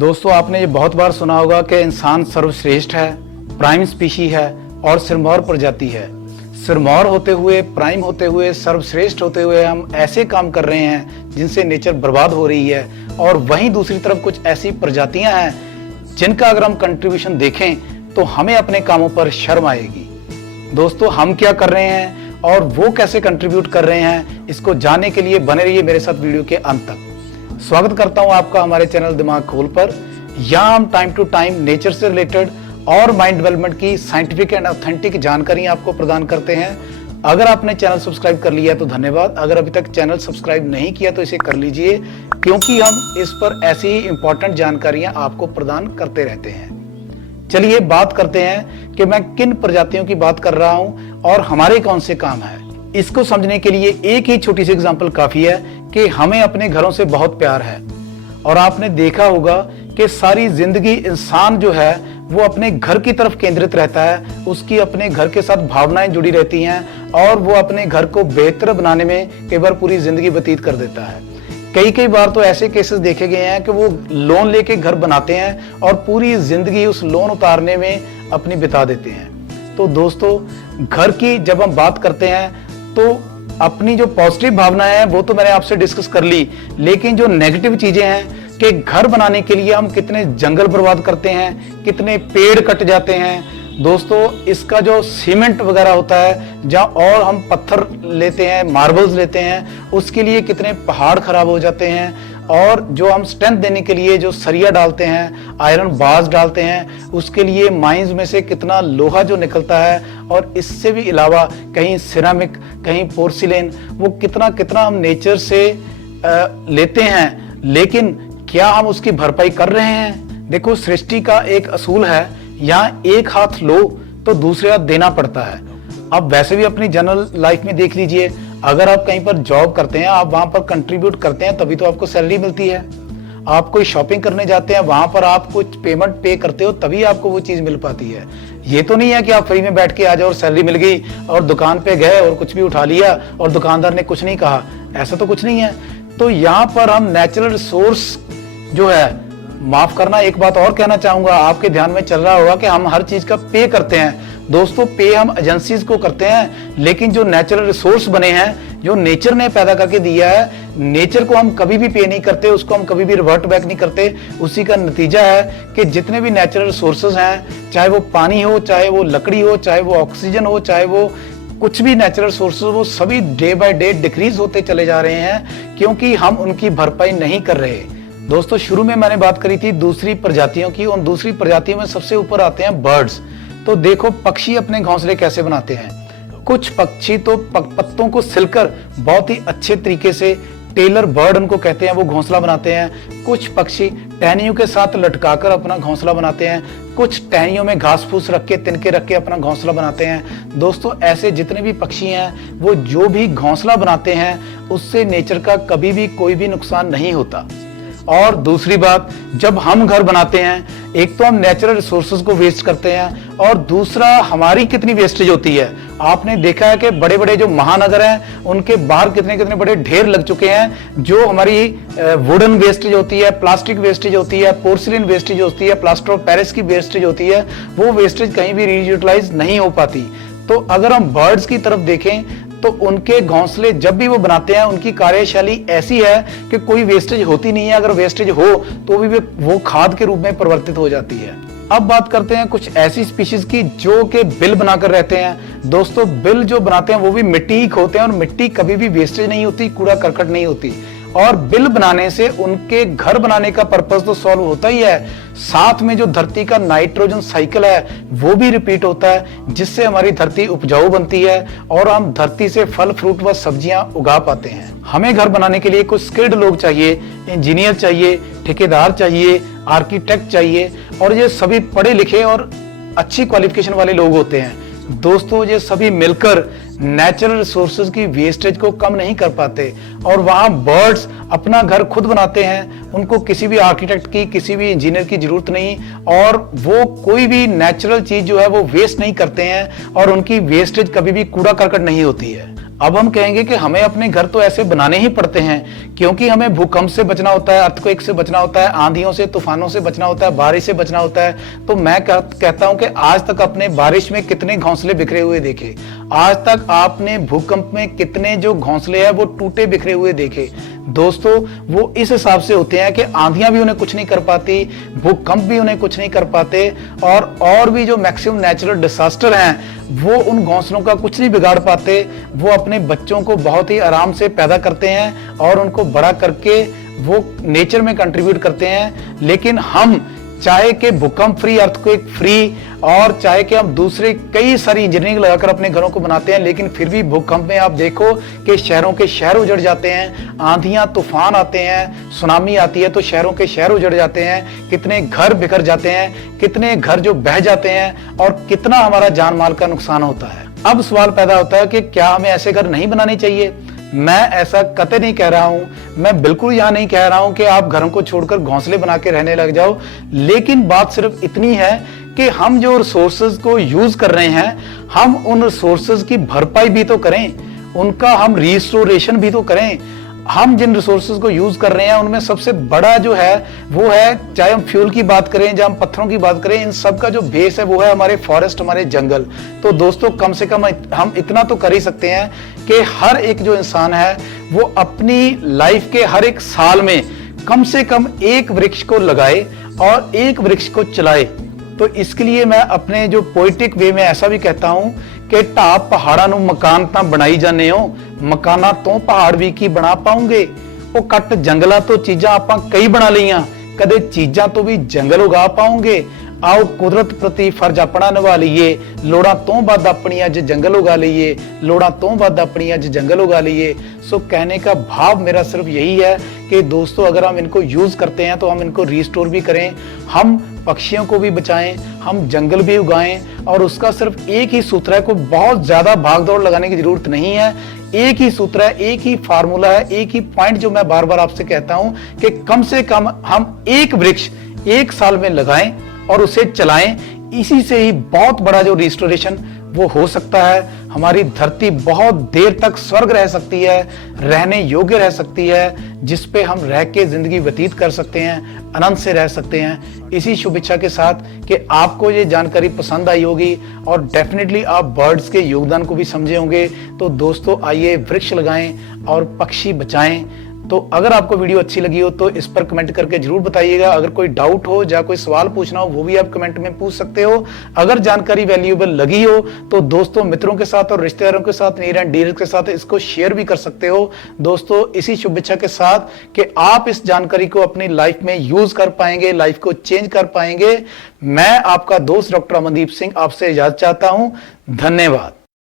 दोस्तों, आपने ये बहुत बार सुना होगा कि इंसान सर्वश्रेष्ठ है, प्राइम स्पीशी है और सिरमौर प्रजाति है। सिरमौर होते हुए, प्राइम होते हुए, सर्वश्रेष्ठ होते हुए हम ऐसे काम कर रहे हैं जिनसे नेचर बर्बाद हो रही है, और वहीं दूसरी तरफ कुछ ऐसी प्रजातियां हैं जिनका अगर हम कंट्रीब्यूशन देखें तो हमें अपने कामों पर शर्म आएगी। दोस्तों, हम क्या कर रहे हैं और वो कैसे कंट्रीब्यूट कर रहे हैं, इसको जानने के लिए बने रहिए मेरे साथ वीडियो के अंत तक। स्वागत करता हूं आपका हमारे चैनल दिमाग खोल पर। यहाँ हम टाइम टू टाइम नेचर से रिलेटेड और माइंड डेवलपमेंट की साइंटिफिक एंड ऑथेंटिक जानकारी आपको प्रदान करते हैं। अगर आपने चैनल सब्सक्राइब कर लिया तो धन्यवाद। अगर अभी तक चैनल सब्सक्राइब नहीं किया तो इसे कर लीजिए, क्योंकि हम इस पर ऐसी ही इंपॉर्टेंट जानकारियां आपको प्रदान करते रहते हैं। चलिए बात करते हैं कि मैं किन प्रजातियों की बात कर रहा हूं और हमारे कौन से काम है। इसको समझने के लिए एक ही छोटी सी एग्जांपल काफी है कि हमें अपने घरों से बहुत प्यार है, और आपने देखा होगा कि सारी जिंदगी इंसान जो है वो अपने घर की तरफ केंद्रित रहता है। उसकी अपने घर के साथ भावनाएं जुड़ी रहती हैं और वो अपने घर को बेहतर बनाने में कई बार पूरी जिंदगी व्यतीत कर देता है। कई बार तो ऐसे केसेस देखे गए हैं कि वो लोन लेके घर बनाते हैं और पूरी जिंदगी उस लोन उतारने में अपनी बिता देते हैं। तो दोस्तों, घर की जब हम बात करते हैं तो अपनी जो पॉजिटिव भावनाएं हैं वो तो मैंने आपसे डिस्कस कर ली, लेकिन जो नेगेटिव चीजें हैं कि घर बनाने के लिए हम कितने जंगल बर्बाद करते हैं, कितने पेड़ कट जाते हैं। दोस्तों, इसका जो सीमेंट वगैरह होता है, जहाँ और हम पत्थर लेते हैं, मार्बल्स लेते हैं, उसके लिए कितने पहाड़ खराब हो जाते हैं। और जो हम स्ट्रेंथ देने के लिए जो सरिया डालते हैं, आयरन बार्स डालते हैं, उसके लिए माइंस में से कितना लोहा जो निकलता है, और इससे भी अलावा कहीं सिरामिक, कहीं पोर्सिलेन, वो कितना हम नेचर से लेते हैं, लेकिन क्या हम उसकी भरपाई कर रहे हैं? देखो, सृष्टि का एक असूल है, यहाँ एक हाथ लो तो दूसरे हाथ देना पड़ता है। अब वैसे भी अपनी जनरल लाइफ में देख लीजिए, अगर आप कहीं पर जॉब करते हैं, आप वहां पर कंट्रीब्यूट करते हैं, तभी तो आपको सैलरी मिलती है। आप कोई शॉपिंग करने जाते हैं, वहां पर आप कुछ पेमेंट पे करते हो, तभी आपको वो चीज मिल पाती है। ये तो नहीं है कि आप फ्री में बैठ के आ जाओ और सैलरी मिल गई और दुकान पे गए और कुछ भी उठा लिया और दुकानदार ने कुछ नहीं कहा। ऐसा तो कुछ नहीं है। तो यहाँ पर हम नेचुरल रिसोर्स जो है, माफ करना, एक बात और कहना चाहूंगा, आपके ध्यान में चल रहा होगा कि हम हर चीज का पे करते हैं। दोस्तों, पे हम एजेंसीज को करते हैं, लेकिन जो नेचुरल रिसोर्स बने हैं, जो नेचर ने पैदा करके दिया है, नेचर को हम कभी भी पे नहीं करते, उसको हम कभी भी रिवर्ट बैक नहीं करते। उसी का नतीजा है कि जितने भी नेचुरल रिसोर्सेज हैं, चाहे वो पानी हो, चाहे वो लकड़ी हो, चाहे वो ऑक्सीजन हो, चाहे वो कुछ भी नेचुरल रिसोर्सेज, वो सभी डे बाय डे डिक्रीज होते चले जा रहे हैं, क्योंकि हम उनकी भरपाई नहीं कर रहे। दोस्तों, शुरू में मैंने बात करी थी दूसरी प्रजातियों की, उन दूसरी प्रजातियों में सबसे ऊपर आते हैं बर्ड्स। तो देखो, पक्षी अपने घोंसले कैसे बनाते हैं। कुछ पक्षी तो पत्तों को सिलकर बहुत ही अच्छे तरीके से, टेलर बर्ड उनको कहते हैं, वो घोंसला बनाते हैं। कुछ पक्षी टहनियों के साथ लटकाकर अपना घोंसला बनाते हैं। कुछ टहनियों में घास फूस रख के, तिनके रख के अपना घोंसला बनाते हैं। दोस्तों, ऐसे जितने भी पक्षी हैं, वो जो भी घोंसला बनाते हैं, उससे नेचर का कभी भी कोई भी नुकसान नहीं होता। और दूसरी बात, जब हम घर बनाते हैं, एक तो हम नेचुरल रिसोर्सेज को वेस्ट करते हैं, और दूसरा हमारी कितनी वेस्टेज होती है। आपने देखा है कि बड़े बड़े जो महानगर हैं, उनके बाहर कितने बड़े ढेर लग चुके हैं। जो हमारी वुडन वेस्टेज होती है, प्लास्टिक वेस्टेज होती है, पोर्सिलिन वेस्टेज होती है, प्लास्टर ऑफ पेरिस की वेस्टेज होती है, वो वेस्टेज कहीं भी रीयूटिलाइज नहीं हो पाती। तो अगर हम बर्ड्स की तरफ देखें तो उनके घोंसले जब भी वो बनाते हैं, उनकी कार्यशैली ऐसी है कि कोई वेस्टेज होती नहीं है। अगर वेस्टेज हो तो भी वो खाद के रूप में परिवर्तित हो जाती है। अब बात करते हैं कुछ ऐसी स्पीशीज की जो कि बिल बनाकर रहते हैं। दोस्तों, बिल जो बनाते हैं वो भी मिट्टी ही खोते हैं, और मिट्टी कभी भी वेस्टेज नहीं होती, कूड़ा करकट नहीं होती। और बिल बनाने से उनके घर बनाने का पर्पस तो सॉल्व होता ही है, साथ में जो धरती का नाइट्रोजन साइकिल है वो भी रिपीट होता है, जिससे हमारी धरती उपजाऊ बनती है और हम धरती से फल फ्रूट व सब्जियां उगा पाते हैं। हमें घर बनाने के लिए कुछ स्किल्ड लोग चाहिए, इंजीनियर चाहिए, ठेकेदार चाहिए, आर्किटेक्ट चाहिए, और ये सभी पढ़े लिखे और अच्छी क्वालिफिकेशन वाले लोग होते हैं। दोस्तों, ये सभी मिलकर नेचुरल रिसोर्सेज की वेस्टेज को कम नहीं कर पाते, और वहां बर्ड्स अपना घर खुद बनाते हैं। उनको किसी भी आर्किटेक्ट की, किसी भी इंजीनियर की जरूरत नहीं, और वो कोई भी नेचुरल चीज जो है वो वेस्ट नहीं करते हैं, और उनकी वेस्टेज कभी भी कूड़ा करकट नहीं होती है। अब हम कहेंगे कि हमें अपने घर तो ऐसे बनाने ही पड़ते हैं, क्योंकि हमें भूकंप से बचना होता है, अर्थक्वेक से बचना होता है, आंधियों से, तूफानों से बचना होता है, बारिश से बचना होता है। तो मैं कहता हूं कि आज तक अपने बारिश में कितने घोंसले बिखरे हुए देखे, आज तक आपने भूकंप में कितने जो घोंसले हैं वो टूटे बिखरे हुए देखे। दोस्तों, वो इस हिसाब से होते हैं कि आंधियां भी उन्हें कुछ नहीं कर पाती, भूकंप भी उन्हें कुछ नहीं कर पाते, और भी जो मैक्सिमम नेचुरल डिजास्टर हैं वो उन घोंसलों का कुछ नहीं बिगाड़ पाते। वो अपने बच्चों को बहुत ही आराम से पैदा करते हैं और उनको बड़ा करके वो नेचर में कंट्रीब्यूट करते हैं। लेकिन हम चाहे कि भूकंप फ्री, अर्थक्वेक फ्री, और चाहे कि हम दूसरे कई सारी इंजीनियरिंग लगाकर अपने घरों को बनाते हैं, लेकिन फिर भी भूकंप में आप देखो कि शहरों के शहर उजड़ जाते हैं, आंधियां तूफान आते हैं, सुनामी आती है तो शहरों के शहर उजड़ जाते हैं, कितने घर बिखर जाते हैं, कितने घर जो बह जाते हैं, और कितना हमारा जान माल का नुकसान होता है। अब सवाल पैदा होता है कि क्या हमें ऐसे घर नहीं बनाने चाहिए? मैं ऐसा कतई नहीं कह रहा हूं, मैं बिल्कुल यहां नहीं कह रहा हूं कि आप घरों को छोड़कर घोंसले बना के रहने लग जाओ, लेकिन बात सिर्फ इतनी है कि हम जो रिसोर्सेज को यूज कर रहे हैं, हम उन रिसोर्सेज की भरपाई भी तो करें, उनका हम रिस्टोरेशन भी तो करें। हम जिन रिसोर्सेज को यूज कर रहे हैं उनमें सबसे बड़ा जो है वो है, चाहे हम फ्यूल की बात करें, चाहे हम पत्थरों की बात करें, इन सब का जो बेस है वो है हमारे फॉरेस्ट, हमारे जंगल। तो दोस्तों, कम से कम हम इतना तो कर ही सकते हैं कि हर एक जो इंसान है वो अपनी लाइफ के हर एक साल में कम से कम एक वृक्ष को लगाए और एक वृक्ष को चलाए। तो इसके लिए मैं अपने जो पोइटिक वे में ऐसा भी कहता हूं कि ढाब पहाड़ा नु मकान ता बनाई जाने हो, मकाना तो पहाड़ भी की बना पाओगे। वो कट जंगला तो चीजा आपां कई बना लिया, कदे चीजा तो भी जंगल उगा पाओगे। आओ कुदरत प्रति फर्ज अपना निभा लीए, लोड़ा तो बाद अपनी अज जंगल उगा लीए, लोड़ा तो बाद अपनी अज जंगल उगा लीए। सो कहने का भाव मेरा सिर्फ यही है कि दोस्तों, अगर हम इनको यूज करते हैं तो हम इनको रिस्टोर भी करें, हम पक्षियों को भी बचाएं, हम जंगल भी उगाएं। और उसका सिर्फ एक ही सूत्र है, कोई बहुत ज्यादा भागदौड़ लगाने की जरूरत नहीं है। एक ही सूत्र है, एक ही फार्मूला है, एक ही पॉइंट जो मैं बार बार आपसे कहता हूं कि कम से कम हम एक वृक्ष एक साल में लगाएं और उसे चलाएं। इसी से ही बहुत बड़ा जो रिस्टोरेशन वो हो सकता है। हमारी धरती बहुत देर तक स्वर्ग रह सकती है, रहने योग्य रह सकती है, जिस पे हम रह के जिंदगी व्यतीत कर सकते हैं, आनंद से रह सकते हैं। इसी शुभ इच्छा के साथ कि आपको ये जानकारी पसंद आई होगी और डेफिनेटली आप बर्ड्स के योगदान को भी समझे होंगे। तो दोस्तों, आइए वृक्ष लगाएं और पक्षी बचाएं। तो अगर आपको वीडियो अच्छी लगी हो तो इस पर कमेंट करके जरूर बताइएगा। अगर कोई डाउट हो या कोई सवाल पूछना हो वो भी आप कमेंट में पूछ सकते हो। अगर जानकारी वैल्यूएबल लगी हो तो दोस्तों, मित्रों के साथ और रिश्तेदारों के साथ, नियर एंड डियर के साथ इसको शेयर भी कर सकते हो। दोस्तों, इसी शुभ इच्छा के साथ कि आप इस जानकारी को अपनी लाइफ में यूज कर पाएंगे, लाइफ को चेंज कर पाएंगे, मैं आपका दोस्त डॉक्टर अमनदीप सिंह आपसे इजाजत चाहता हूं। धन्यवाद।